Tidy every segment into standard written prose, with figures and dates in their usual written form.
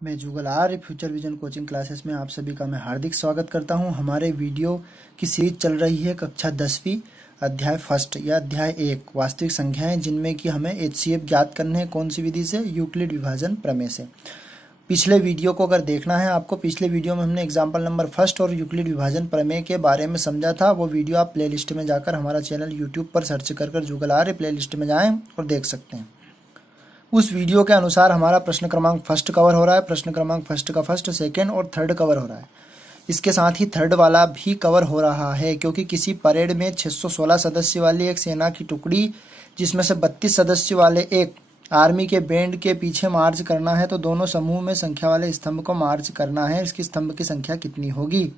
मैं जुगल आर्य future vision coaching classes में आप सभी का मैं हार्दिक स्वागत करता हूं। हमारे वीडियो की सीरीज चल रही है कक्षा 10वीं अध्याय फर्स्ट या अध्याय 1 वास्तविक संख्याएं, जिनमें कि हमें एचसीएफ ज्ञात करने हैं। कौन सी विधि से? यूक्लिड विभाजन प्रमेय से। पिछले वीडियो को अगर देखना है आपको, पिछले वीडियो में हमने एग्जाम्पल नंबर फर्स्ट और यूक्लिड विभाजन प्रमेय के बारे में समझा था। वो वीडियो आप प्लेलिस्ट में जाकर हमारा चैनल यूट्यूब पर सर्च कर जुगल आर्य प्लेलिस्ट में जाएं और देख सकते हैं। उस वीडियो के अनुसार हमारा प्रश्न क्रमांक फर्स्ट कवर हो रहा है। प्रश्न क्रमांक फर्स्ट का फर्स्ट, सेकंड और थर्ड कवर हो रहा है। इसके साथ ही थर्ड वाला भी कवर हो रहा है, क्योंकि किसी परेड में 616 सदस्य वाली एक सेना की टुकड़ी, जिसमें से 32 सदस्य वाले एक आर्मी के बैंड के पीछे मार्च करना है, तो दोनों समूह में संख्या वाले स्तंभ को मार्च करना है। इसकी स्तंभ की संख्या कितनी होगी?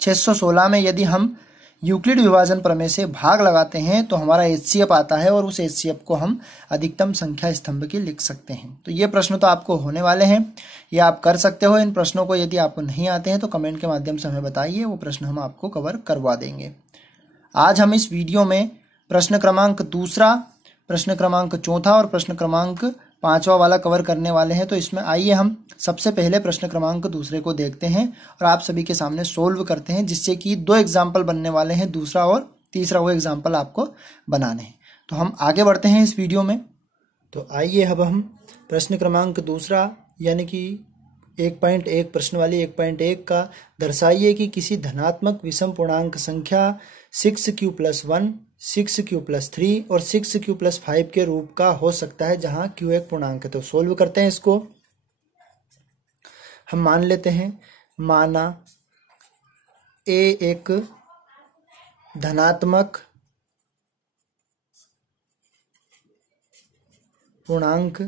616 में यदि हम यूक्लिड विभाजन प्रमेय से भाग लगाते हैं तो हमारा एचसीएफ आता है, और उस एचसीएफ को हम अधिकतम संख्या स्तंभ की लिख सकते हैं। तो ये प्रश्न तो आपको होने वाले हैं, ये आप कर सकते हो। इन प्रश्नों को यदि आपको नहीं आते हैं तो कमेंट के माध्यम से हमें बताइए, वो प्रश्न हम आपको कवर करवा देंगे। आज हम इस वीडियो में प्रश्न क्रमांक दूसरा, प्रश्न क्रमांक चौथा और प्रश्न क्रमांक पांचवा वाला कवर करने वाले हैं। तो इसमें आइए हम सबसे पहले प्रश्न क्रमांक दूसरे को देखते हैं और आप सभी के सामने सोल्व करते हैं, जिससे कि 2 एग्जाम्पल बनने वाले हैं, दूसरा और तीसरा वो एग्जाम्पल आपको बनाने हैं। तो हम आगे बढ़ते हैं इस वीडियो में। तो आइए अब हम प्रश्न क्रमांक दूसरा यानी कि 1.1 प्रश्न वाली 1.1 का दर्शाइए कि किसी धनात्मक विषम पूर्णांक संख्या 6q+1, 6q+3 और 6q+5 के रूप का हो सकता है, जहां q एक पूर्णांक है। तो सोल्व करते हैं इसको। हम मान लेते हैं, माना a एक धनात्मक पूर्णांक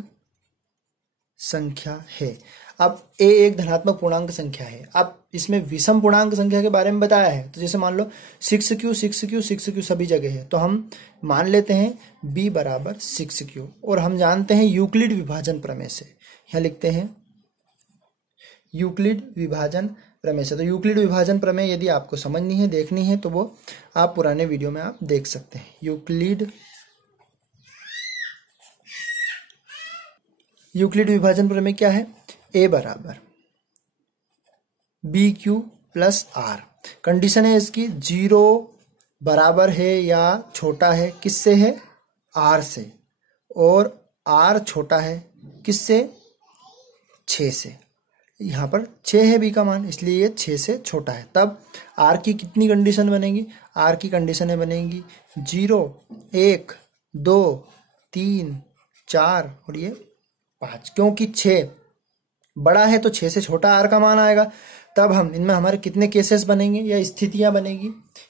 संख्या है। अब a एक धनात्मक पूर्णांक संख्या है। अब इसमें विषम पूर्णांक संख्या के बारे में बताया है, तो जैसे मान लो 6q सभी जगह है, तो हम मान लेते हैं b बराबर 6q, और हम जानते हैं यूक्लिड विभाजन प्रमेय से, यहाँ लिखते हैं यूक्लिड विभाजन प्रमेय से। तो यूक्लिड विभाजन प्रमेय यदि आपको समझनी है, देखनी है, तो वो आप पुराने वीडियो में आप देख सकते हैं। यूक्लिड विभाजन प्रमेय क्या है? a बराबर BQ+R। कंडीशन है इसकी 0 बराबर है या छोटा है, किससे है? R से, और R छोटा है किससे? 6 से। यहाँ पर 6 है b का मान, इसलिए ये 6 से छोटा है। तब R की कितनी कंडीशन बनेगी? R की कंडीशन बनेगी 0, 1, 2, 3, 4 और ये 5, क्योंकि 6 बड़ा है तो 6 से छोटा R का मान आएगा। तब हम इनमें हमारे कितने केसेस बनेंगे या स्थितियां बनेगी?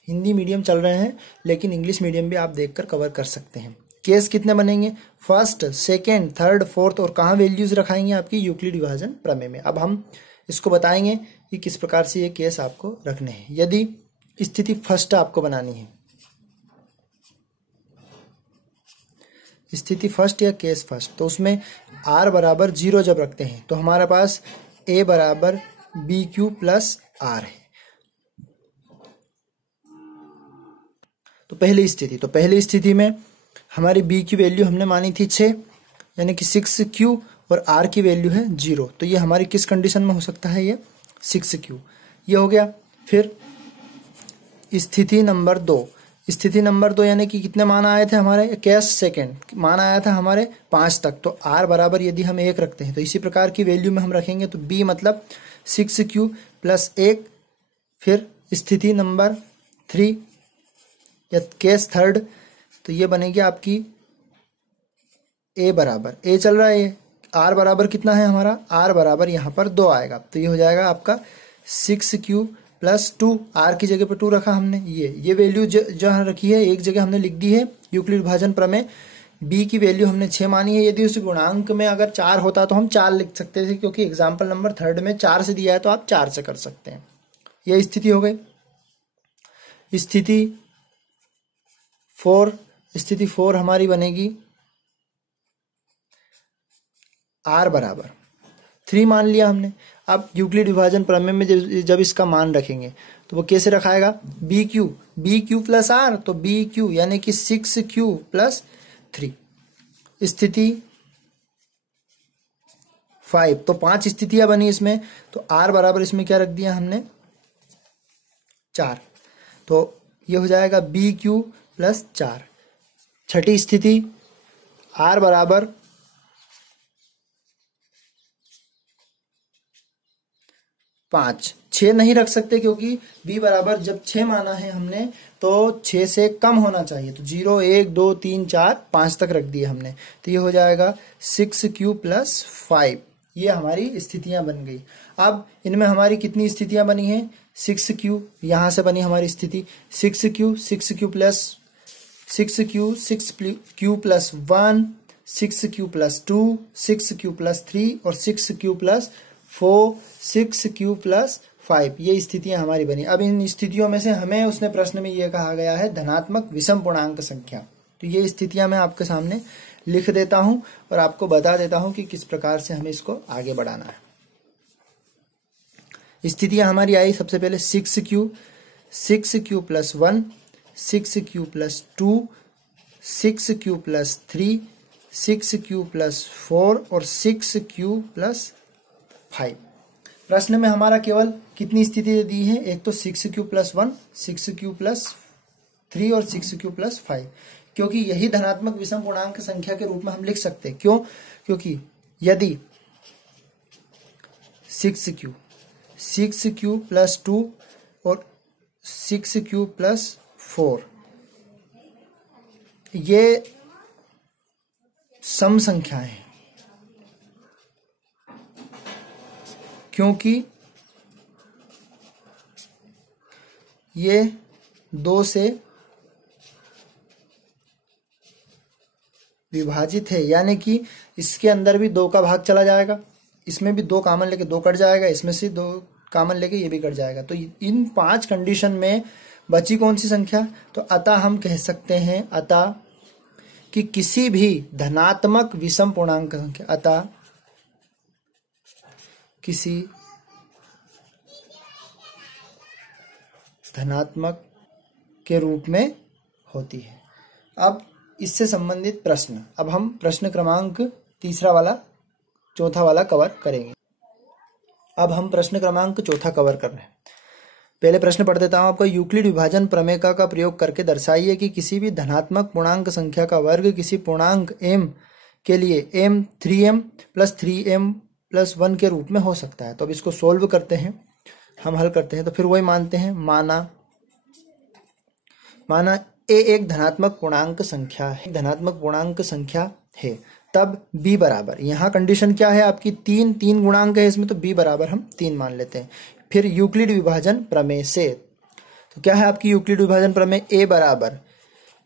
हिंदी मीडियम चल रहे हैं, लेकिन इंग्लिश मीडियम भी आप देखकर कवर कर सकते हैं। केस कितने बनेंगे? फर्स्ट, सेकेंड, थर्ड, फोर्थ, और कहाँ वैल्यूज रखाएंगे? आपकी यूक्लिड विभाजन प्रमेय में। अब हम इसको बताएंगे कि किस प्रकार से ये केस आपको रखने हैं। यदि स्थिति फर्स्ट आपको बनानी है, स्थिति फर्स्ट या केस फर्स्ट, तो उसमें r बराबर 0 जब रखते हैं तो हमारे पास a बराबर BQ+R है। तो पहली स्थिति में हमारी b की वैल्यू हमने मानी थी 6, यानी कि 6q, और r की वैल्यू है 0। तो ये हमारी किस कंडीशन में हो सकता है? ये 6q, ये हो गया। फिर स्थिति नंबर 2, यानी कि कितने मान आए थे हमारे? केस सेकेंड मान आया था हमारे 5 तक, तो r बराबर यदि हम 1 रखते हैं तो इसी प्रकार की वैल्यू में हम रखेंगे, तो b मतलब 6q+1। फिर स्थिति नंबर 3 या केस थर्ड, तो ये बनेगी आपकी a बराबर, a चल रहा है, r बराबर कितना है हमारा? r बराबर यहाँ पर 2 आएगा, तो ये हो जाएगा आपका 6q+2। r की जगह पर 2 रखा हमने, ये वैल्यू जहाँ रखी है एक जगह हमने लिख दी है यूक्लिड विभाजन प्रमेय। b की वैल्यू हमने 6 मानी है। यदि उस गुणांक में अगर 4 होता तो हम 4 लिख सकते थे, क्योंकि एग्जाम्पल नंबर थर्ड में 4 से दिया है, तो आप 4 से कर सकते हैं। यह स्थिति हो गई। स्थिति 4 हमारी बनेगी r बराबर 3 मान लिया हमने। अब यूक्लिड विभाजन प्रमेय में जब इसका मान रखेंगे तो वो कैसे रखाएगा? BQ+R, तो BQ यानी कि 6q+3। स्थिति 5। तो 5 स्थितियां बनी इसमें, तो r बराबर इसमें क्या रख दिया हमने 4। तो ये हो जाएगा BQ प्लस 4। छठी स्थिति r बराबर 5। 6 नहीं रख सकते क्योंकि b बराबर जब 6 माना है हमने तो 6 से कम होना चाहिए, तो 0 1 2 3 4 5 तक रख दिए हमने, तो ये हो जाएगा 6Q प्लस 5। ये हमारी स्थितियां बन गई। अब इनमें हमारी कितनी स्थितियां बनी हैं 6Q, यहां से बनी हमारी स्थिति 6Q plus 6Q 6Q plus 1 6Q plus 2 6Q plus 3 और 6Q प्लस 4 6Q प्लस 5। ये स्थितियां हमारी बनी। अब इन स्थितियों में से हमें उसने प्रश्न में ये कहा गया है धनात्मक विषम पूर्णांक संख्या, तो ये स्थितियां मैं आपके सामने लिख देता हूं और आपको बता देता हूं कि किस प्रकार से हमें इसको आगे बढ़ाना है। स्थितियां हमारी आई सबसे पहले 6Q plus 1 6Q plus 2 6Q plus 3 6Q plus 4 और 6Q प्लस 5। प्रश्न में हमारा केवल कितनी स्थिति दी है, एक तो 6Q प्लस 1 6Q प्लस 3 और 6Q प्लस 5, क्योंकि यही धनात्मक विषम पूर्णांक संख्या के रूप में हम लिख सकते हैं। क्यों? क्योंकि यदि 6Q प्लस 2 और 6Q प्लस 4 ये सम संख्याएं हैं, क्योंकि ये 2 से विभाजित है, यानी कि इसके अंदर भी 2 का भाग चला जाएगा, इसमें भी 2 कॉमन लेके 2 कट जाएगा, इसमें से 2 कॉमन लेके ये भी कट जाएगा। तो इन 5 कंडीशन में बची कौन सी संख्या, तो अतः हम कह सकते हैं अतः कि किसी भी धनात्मक विषम पूर्णांक संख्या, अतः किसी धनात्मक के रूप में होती है। अब इससे संबंधित प्रश्न, अब हम प्रश्न क्रमांक तीसरा वाला चौथा वाला कवर करेंगे। अब हम प्रश्न क्रमांक चौथा कवर कर रहे हैं। पहले प्रश्न पढ़ देता हूं आपको। यूक्लिड विभाजन प्रमेय का प्रयोग करके दर्शाइए कि किसी भी धनात्मक पूर्णांक संख्या का वर्ग किसी पूर्णांक m के लिए m 3m plus 3m plus 1 के रूप में हो सकता है। तो अब इसको सोल्व करते हैं, हम हल करते हैं। तो फिर वही मानते हैं, माना a एक धनात्मक पूर्णांक संख्या है, धनात्मक पूर्णांक संख्या है, तब b बराबर, यहाँ कंडीशन क्या है आपकी, 3 गुणांक है इसमें, तो b बराबर हम 3 मान लेते हैं। फिर यूक्लिड विभाजन प्रमेय से, तो क्या है आपकी यूक्लिड विभाजन प्रमेय, a बराबर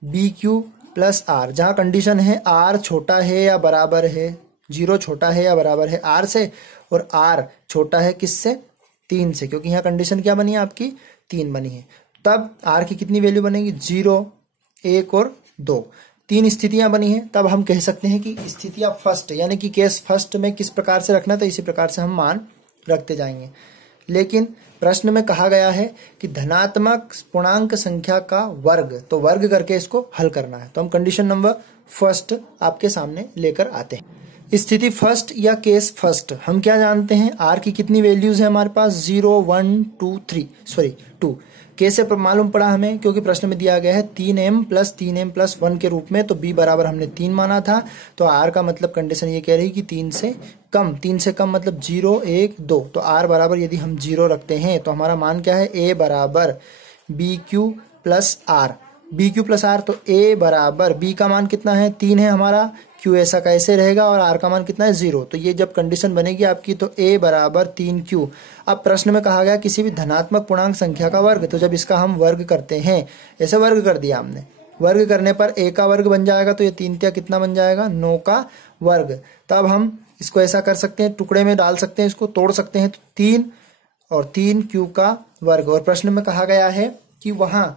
BQ प्लस r, जहाँ कंडीशन है r छोटा है या बराबर है, 0 छोटा है या बराबर है r से, और r छोटा है किससे, 3 से, क्योंकि यहाँ कंडीशन क्या बनी है आपकी, 3 बनी है। तब r की कितनी वैल्यू बनेगी, 0 1 और 2, 3 स्थितियां बनी हैं। तब हम कह सकते हैं कि स्थितियां फर्स्ट, यानी कि केस फर्स्ट में किस प्रकार से रखना, तो इसी प्रकार से हम मान रखते जाएंगे। लेकिन प्रश्न में कहा गया है कि धनात्मक पूर्णांक संख्या का वर्ग, तो वर्ग करके इसको हल करना है। तो हम कंडीशन नंबर फर्स्ट आपके सामने लेकर आते हैं। स्थिति फर्स्ट या केस फर्स्ट, हम क्या जानते हैं, r की कितनी वैल्यूज है हमारे पास, 0 1 2 3 सॉरी 2। कैसे मालूम पड़ा हमें, क्योंकि प्रश्न में दिया गया है 3m प्लस 3m प्लस 1 के रूप में, तो b बराबर हमने 3 माना था, तो r का मतलब कंडीशन ये कह रही कि 3 से कम मतलब 0 1 2, तो r बराबर यदि हम 0 रखते हैं तो हमारा मान क्या है, a बराबर BQ plus r, BQ plus r, तो a बराबर b का मान कितना है, 3 है हमारा, q ऐसा कैसे रहेगा, और r का मान कितना है, 0। तो ये जब कंडीशन बनेगी आपकी, तो a बराबर 3q। अब प्रश्न में कहा गया किसी भी धनात्मक पूर्णांक संख्या का वर्ग, तो जब इसका हम वर्ग करते हैं, ऐसे वर्ग कर दिया हमने, वर्ग करने पर a का वर्ग बन जाएगा, तो ये 3 तिया कितना बन जाएगा, 9 का वर्ग। तब हम इसको ऐसा कर सकते हैं, टुकड़े में डाल सकते हैं, इसको तोड़ सकते हैं, तो 3 और 3q का वर्ग। और प्रश्न में कहा गया है कि वहां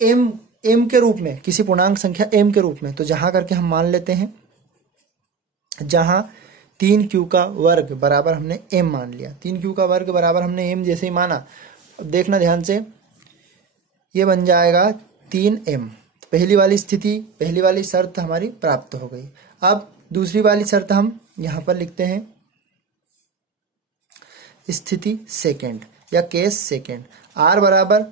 m के रूप में, किसी पूर्णांक संख्या m के रूप में, तो जहां करके हम मान लेते हैं, जहां 3q का वर्ग बराबर हमने m मान लिया, 3q का वर्ग बराबर हमने m जैसे ही माना। अब देखना ध्यान से, ये बन जाएगा 3m। पहली वाली स्थिति, पहली वाली शर्त हमारी प्राप्त हो गई। अब दूसरी वाली शर्त हम यहाँ पर लिखते हैं, स्थिति सेकेंड या केस सेकेंड, r बराबर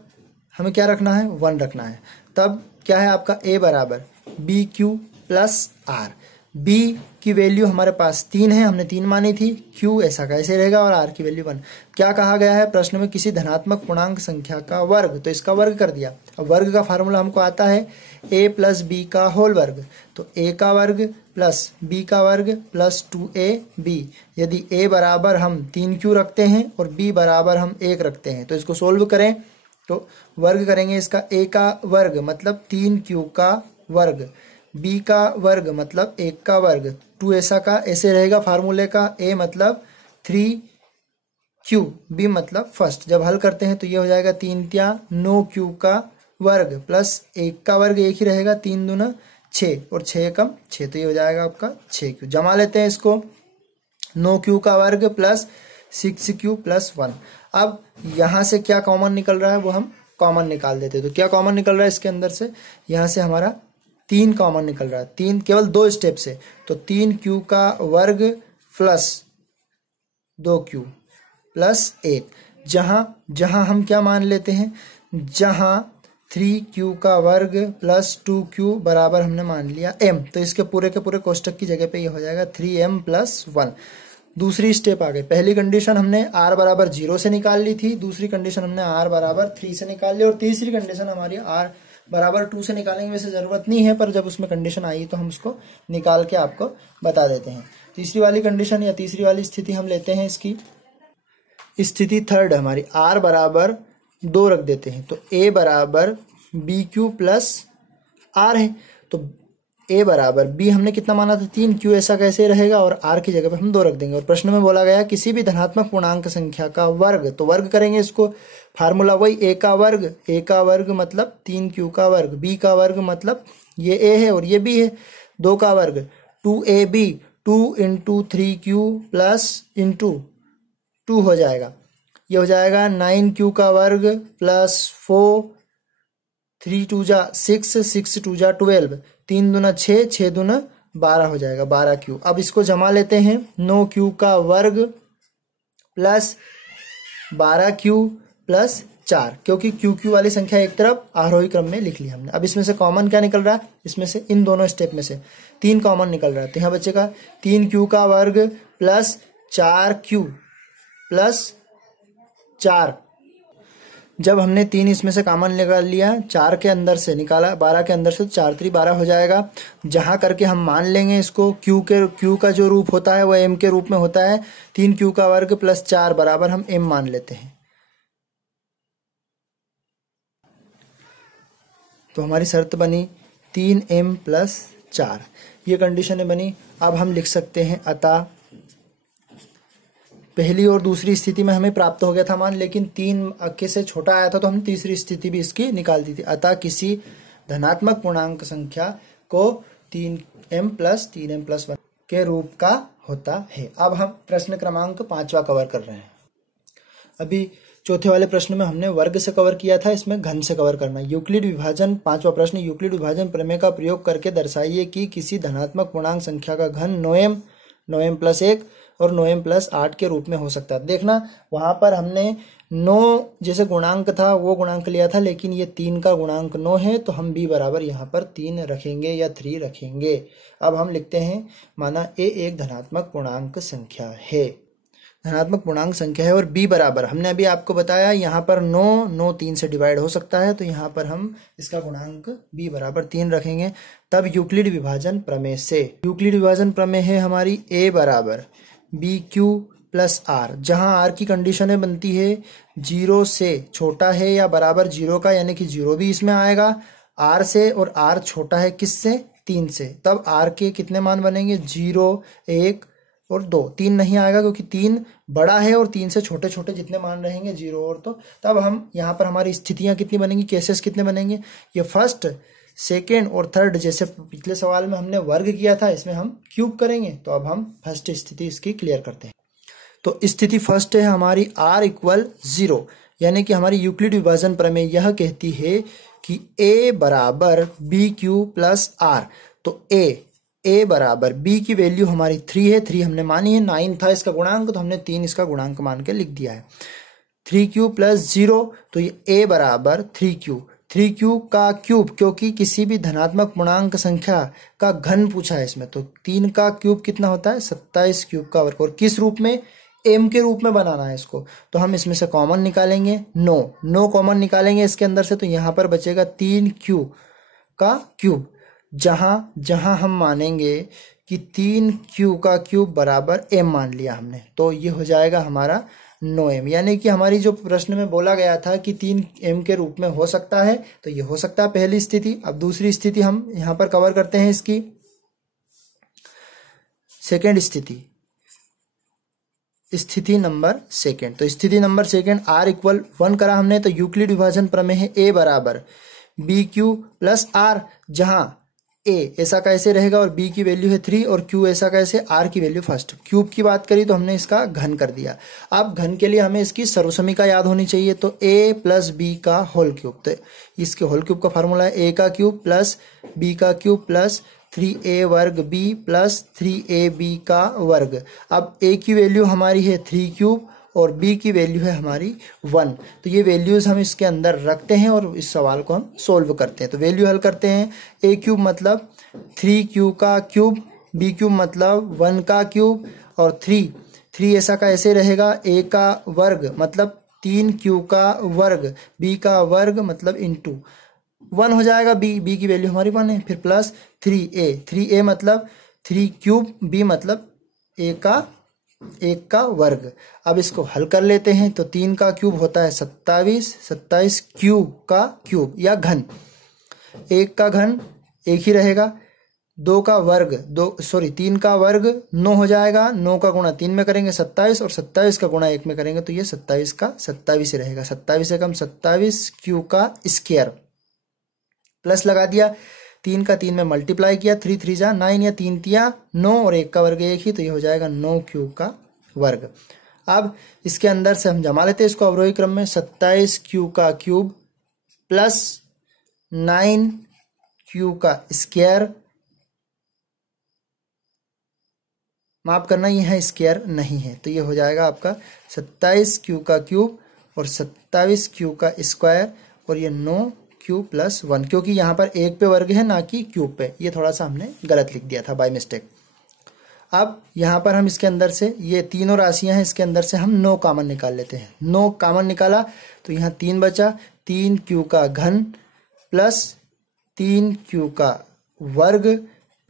हमें क्या रखना है, 1 रखना है। तब क्या है आपका a बराबर B Q plus R. b की वैल्यू हमारे पास 3 है, हमने 3 मानी थी, q ऐसा कैसे रहेगा और r की वैल्यू 1। क्या कहा गया है प्रश्न में, किसी धनात्मक पूर्णांक संख्या का वर्ग, तो इसका वर्ग कर दिया। अब वर्ग का फार्मूला हमको आता है a प्लस बी का होल वर्ग, तो a का वर्ग प्लस b का वर्ग प्लस 2ab। यदि a बराबर हम 3q रखते हैं और b बराबर हम 1 रखते हैं तो इसको सोल्व करें, तो वर्ग करेंगे इसका, a का वर्ग मतलब 3q का वर्ग, b का वर्ग मतलब 1 का वर्ग, 2 ऐसा का ऐसे रहेगा फार्मूले का, a मतलब 3q, b मतलब फर्स्ट। जब हल करते हैं तो ये हो जाएगा 3 तिया 9q का वर्ग प्लस 1 का वर्ग 1 ही रहेगा, 3 दूना 6 और 6 कम 6, तो ये हो जाएगा आपका 6q। जमा लेते हैं इसको, 9q का वर्ग प्लस 6q प्लस 1। अब यहाँ से क्या कॉमन निकल रहा है वो हम कॉमन निकाल देते हैं। तो क्या कॉमन निकल रहा है इसके अंदर से, यहाँ से हमारा 3 कॉमन निकल रहा है, 3 केवल 2 स्टेप से, तो 3q का वर्ग प्लस 2q प्लस 1। जहां हम क्या मान लेते हैं, जहां 3q का वर्ग प्लस 2q बराबर हमने मान लिया m, तो इसके पूरे के पूरे कोष्टक की जगह पे ये हो जाएगा 3m प्लस 1। दूसरी स्टेप आ गई, पहली कंडीशन हमने r बराबर 0 से निकाल ली थी, दूसरी कंडीशन हमने r बराबर 3 से निकाल ली, और तीसरी कंडीशन हमारी r बराबर 2 से निकालने की वैसे जरूरत नहीं है, पर जब उसमें कंडीशन आई तो हम उसको निकाल के आपको बता देते हैं। तीसरी वाली कंडीशन या तीसरी वाली स्थिति हम लेते हैं, इसकी स्थिति थर्ड हमारी, r बराबर 2 रख देते हैं, तो a बराबर बी क्यू प्लस आर है, तो a बराबर b हमने कितना माना था 3, q ऐसा कैसे रहेगा और r की जगह पे हम 2 रख देंगे। और प्रश्न में बोला गया किसी भी धनात्मक पूर्णांक संख्या का वर्ग, तो वर्ग करेंगे इसको, फार्मूला वही a का वर्ग मतलब 3q का वर्ग, b का वर्ग मतलब ये a है और ये b है, 2 का वर्ग 2ab, 2 into 3q plus into 2 हो जाएगा, ये हो जाएगा 9q का वर्ग प्लस 4, 3 2 जा 6, 6 2 जा 12, 3 दूना 6, 6 दूना 12 हो जाएगा 12q। अब इसको जमा लेते हैं, 9q का वर्ग प्लस 12q प्लस 4, क्योंकि QQ वाली संख्या एक तरफ आरोही क्रम में लिख ली हमने। अब इसमें से कॉमन क्या निकल रहा है, इसमें से इन दोनों स्टेप में से 3 कॉमन निकल रहा है, तो यहाँ बचेगा 3q का वर्ग प्लस 4q प्लस 4। जब हमने 3 इसमें से कॉमन निकाल लिया, 4 के अंदर से निकाला, 12 के अंदर से, 4 3 12 हो जाएगा। जहां करके हम मान लेंगे इसको, Q का जो रूप होता है वह M के रूप में होता है, 3Q का वर्ग प्लस 4 बराबर हम M मान लेते हैं, तो हमारी शर्त बनी 3M प्लस 4, ये कंडीशन बनी। अब हम लिख सकते हैं अतः पहली और दूसरी स्थिति में हमें प्राप्त हो गया था मान, लेकिन 3 अंक से छोटा आया था तो हम तीसरी स्थिति भी इसकी निकाल दी थी। अतः किसी धनात्मक पूर्णांक संख्या को 3m प्लस 1 के रूप का होता है। अब हम प्रश्न क्रमांक 5वां कवर कर रहे हैं। अभी चौथे वाले प्रश्न में हमने वर्ग से कवर किया था, इसमें घन से कवर करना है। यूक्लिड विभाजन, 5वां प्रश्न, यूक्लिड विभाजन प्रमेय का प्रयोग करके दर्शाइए कि किसी धनात्मक पूर्णांक संख्या का घन 9m प्लस 1 और 9m प्लस 8 के रूप में हो सकता है। देखना वहां पर हमने 9 जैसे गुणांक था वो गुणांक लिया था, लेकिन ये 3 का गुणांक 9 है, तो हम b बराबर यहाँ पर 3 रखेंगे या 3 रखेंगे। अब हम लिखते हैं, माना a एक धनात्मक पूर्णांक संख्या है, धनात्मक पूर्णांक संख्या है, और b बराबर हमने अभी आपको बताया यहाँ पर 9 3 से डिवाइड हो सकता है, तो यहाँ पर हम इसका गुणांक b बराबर 3 रखेंगे। तब यूक्लिड विभाजन प्रमेय से, यूक्लिड विभाजन प्रमेय है हमारी a बराबर बी क्यू प्लस आर, जहां आर की कंडीशनें बनती है 0 से छोटा है या बराबर 0 का, यानी कि 0 भी इसमें आएगा आर से, और आर छोटा है किससे, 3 से, तब आर के कितने मान बनेंगे, 0 1 और 2। 3 नहीं आएगा क्योंकि 3 बड़ा है और 3 से छोटे छोटे जितने मान रहेंगे 0 और, तो तब हम यहाँ पर हमारी स्थितियां कितनी बनेंगी, केसेस कितने बनेंगे, ये फर्स्ट सेकेंड और थर्ड, जैसे पिछले सवाल में हमने वर्ग किया था इसमें हम क्यूब करेंगे। तो अब हम फर्स्ट स्थिति इसकी क्लियर करते हैं। तो स्थिति फर्स्ट है हमारी r इक्वल 0, यानी कि हमारी यूक्लिड विभाजन प्रमेय यह कहती है कि a बराबर बी क्यू प्लस आर। तो a a बराबर b की वैल्यू हमारी 3 है, 3 हमने मानी है, 9 था इसका गुणांक तो हमने 3 इसका गुणांक मान के लिख दिया है। 3q प्लस 0, तो ये a बराबर 3q, 3q का क्यूब, क्योंकि किसी भी धनात्मक पूर्णांक संख्या का घन पूछा है इसमें, तो 3 का क्यूब कितना होता है 27 क्यूब का वर्ग, और किस रूप में, m के रूप में बनाना है इसको, तो हम इसमें से कॉमन निकालेंगे, 9 कॉमन निकालेंगे इसके अंदर से, तो यहाँ पर बचेगा 3q का क्यूब, जहां हम मानेंगे कि 3q का क्यूब बराबर m मान लिया हमने, तो ये हो जाएगा हमारा 9m, यानी कि हमारी जो प्रश्न में बोला गया था कि 3m के रूप में हो सकता है, तो ये हो सकता है पहली स्थिति। अब दूसरी स्थिति हम यहाँ पर कवर करते हैं इसकी सेकेंड स्थिति नंबर सेकेंड। तो स्थिति नंबर सेकेंड r इक्वल 1 करा हमने, तो यूक्लिड विभाजन प्रमेय है a बराबर BQ प्लस R, जहां a ऐसा कैसे रहेगा और b की वैल्यू है 3 और q ऐसा कैसे, r की वैल्यू फर्स्ट। क्यूब की बात करी तो हमने इसका घन कर दिया। अब घन के लिए हमें इसकी सर्वसमीका याद होनी चाहिए, तो a प्लस b का होल क्यूब, तो इसके होल क्यूब का फार्मूला है a का क्यूब प्लस b का क्यूब प्लस 3a वर्ग b प्लस 3ab का वर्ग। अब a की वैल्यू हमारी है 3 क्यूब और b की वैल्यू है हमारी 1, तो ये वैल्यूज हम इसके अंदर रखते हैं और इस सवाल को हम सोल्व करते हैं। तो वैल्यू हल करते हैं, a क्यूब मतलब 3q का क्यूब, b क्यूब मतलब 1 का क्यूब, और 3 ऐसा का ऐसे रहेगा, a का वर्ग मतलब 3q का वर्ग, b का वर्ग मतलब इंटू 1 हो जाएगा, b की वैल्यू हमारी 1 है, फिर प्लस 3a मतलब 3 क्यूब, b मतलब एक का वर्ग। अब इसको हल कर लेते हैं, तो 3 का क्यूब होता है 27 क्यू का क्यूब या घन, 1 का घन 1 ही रहेगा, 3 का वर्ग 9 हो जाएगा, 9 का गुणा 3 में करेंगे 27 और 27 का गुणा 1 में करेंगे तो ये 27 का 27 ही रहेगा, 27 से कम 27 क्यू का स्क्वायर, प्लस लगा दिया, 3 का 3 में मल्टीप्लाई किया, 3 3 जा 9 या 3 तिया 9 और 1 का वर्ग 1 ही, तो ये हो जाएगा 9 क्यूब का वर्ग। अब इसके अंदर से हम जमा लेते हैं इसको अवरोही क्रम में, 27 क्यू का क्यूब प्लस 9 क्यू का स्क्वायर, माफ करना ये है स्क्वायर नहीं है, तो ये हो जाएगा आपका 27 क्यू का क्यूब और 27 क्यू का स्क्वायर, और ये 9 क्यू प्लस 1, क्योंकि यहाँ पर 1 पे वर्ग है ना कि क्यूब पे, ये थोड़ा सा हमने गलत लिख दिया था बाय मिस्टेक। अब यहाँ पर हम इसके अंदर से ये तीनों राशियां हैं, इसके अंदर से हम 9 कॉमन निकाल लेते हैं, 9 कॉमन निकाला तो यहाँ 3 बचा, 3 क्यू का घन प्लस 3 क्यू का वर्ग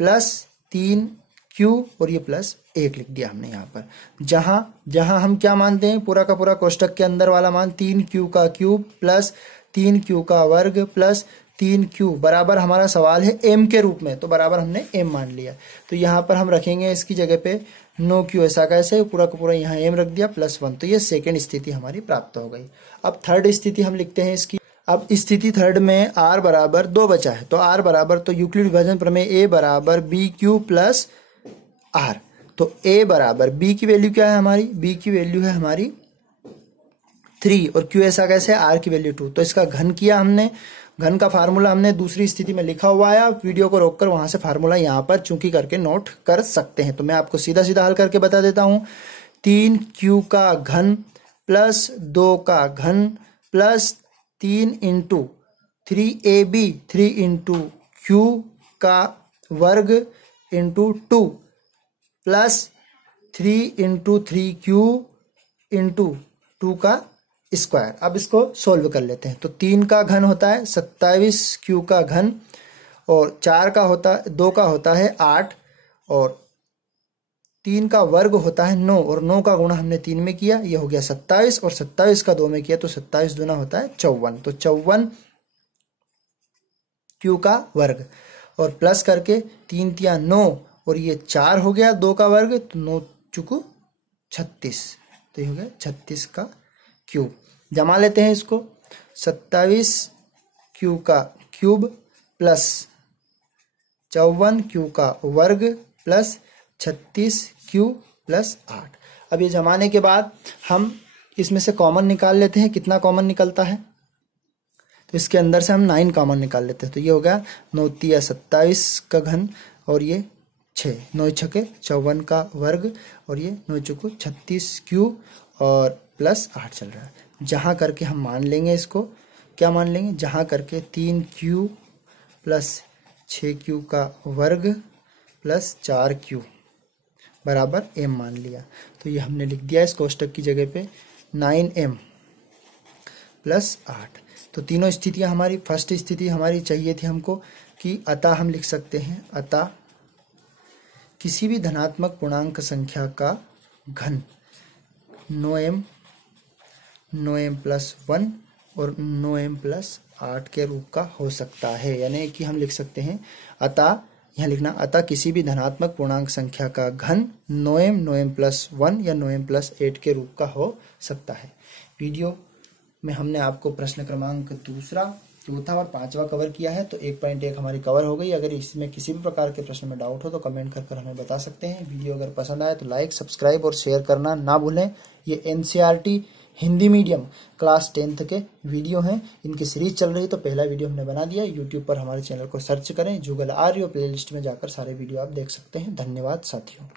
प्लस 3 क्यू और ये प्लस 1 लिख दिया हमने यहाँ पर, जहां हम क्या मानते हैं, पूरा का पूरा कोष्टक के अंदर वाला मान 3 क्यू का क्यूब प्लस 3 क्यू का वर्ग प्लस 3 क्यू बराबर, हमारा सवाल है m के रूप में, तो बराबर हमने m मान लिया, तो यहाँ पर हम रखेंगे इसकी जगह पे 9 क्यू ऐसा कैसे, पूरा का पूरा यहाँ m रख दिया प्लस 1, तो ये सेकेंड स्थिति हमारी प्राप्त हो गई। अब थर्ड स्थिति हम लिखते हैं इसकी। अब स्थिति थर्ड में r बराबर 2 बचा है, तो r बराबर, तो यूक्लिड विभाजन प्रमेय a बराबर बी क्यू प्लस r, तो a बराबर b की वैल्यू क्या है हमारी, b की वैल्यू है हमारी 3 और q ऐसा कैसे, r की वैल्यू 2, तो इसका घन किया हमने, घन का फार्मूला हमने दूसरी स्थिति में लिखा हुआ है, आप वीडियो को रोककर वहां से फार्मूला यहाँ पर चूंकि करके नोट कर सकते हैं, तो मैं आपको सीधा सीधा हल करके बता देता हूँ। 3q का घन प्लस 2 का घन plus 3 into 3ab 3 into q का वर्ग into 2 plus 3 into 3q into 2 का स्क्वायर। अब इसको सोल्व कर लेते हैं, तो 3 का घन होता है 27 क्यू का घन और 2 का होता है 8 और 3 का वर्ग होता है 9 और 9 का गुणा हमने 3 में किया, ये हो गया 27 और 27 का 2 में किया तो 27 दूना होता है 54, तो 54 क्यू का वर्ग और प्लस करके 3 तिया 9 और ये 4 हो गया 2 का वर्ग, तो 9 चुकू 36, तो ये हो गया 36 का क्यूब। जमा लेते हैं इसको, 27 क्यू का क्यूब प्लस 54 क्यू का वर्ग प्लस 36 क्यू प्लस 8। अब ये जमाने के बाद हम इसमें से कॉमन निकाल लेते हैं, कितना कॉमन निकलता है, तो इसके अंदर से हम 9 कॉमन निकाल लेते हैं, तो ये हो गया 9 तिया 27 का घन और ये 6, 9 छके 54 का वर्ग और ये 9 चौको 36 क्यू और प्लस 8 चल रहा है। जहाँ करके हम मान लेंगे इसको, क्या मान लेंगे, जहाँ करके 3Q प्लस 6Q का वर्ग प्लस 4Q बराबर M मान लिया। तो ये हमने लिख दिया इस कोष्टक की जगह पे 9M प्लस 8। तो तीनों स्थितियां हमारी, फर्स्ट स्थिति हमारी चाहिए थी हमको कि अतः हम लिख सकते हैं अतः किसी भी धनात्मक पूर्णांक संख्या का घन 9m प्लस 1 और 9m प्लस 8 के रूप का हो सकता है। यानी कि हम लिख सकते हैं अतः, यहाँ लिखना अतः किसी भी धनात्मक पूर्णांक संख्या का घन 9m प्लस 1 या 9m प्लस 8 के रूप का हो सकता है। वीडियो में हमने आपको प्रश्न क्रमांक दूसरा, चौथा और पांचवा कवर किया है। तो 1.1 हमारी कवर हो गई। अगर इसमें किसी भी प्रकार के प्रश्न में डाउट हो तो कमेंट कर हमें बता सकते हैं। वीडियो अगर पसंद आए तो लाइक, सब्सक्राइब और शेयर करना ना भूलें। ये NCERT Hindi medium class 10th के वीडियो हैं, इनकी सीरीज चल रही है। तो पहला वीडियो हमने बना दिया। यूट्यूब पर हमारे चैनल को सर्च करें, गूगल आर्य प्लेलिस्ट में जाकर सारे वीडियो आप देख सकते हैं। धन्यवाद साथियों।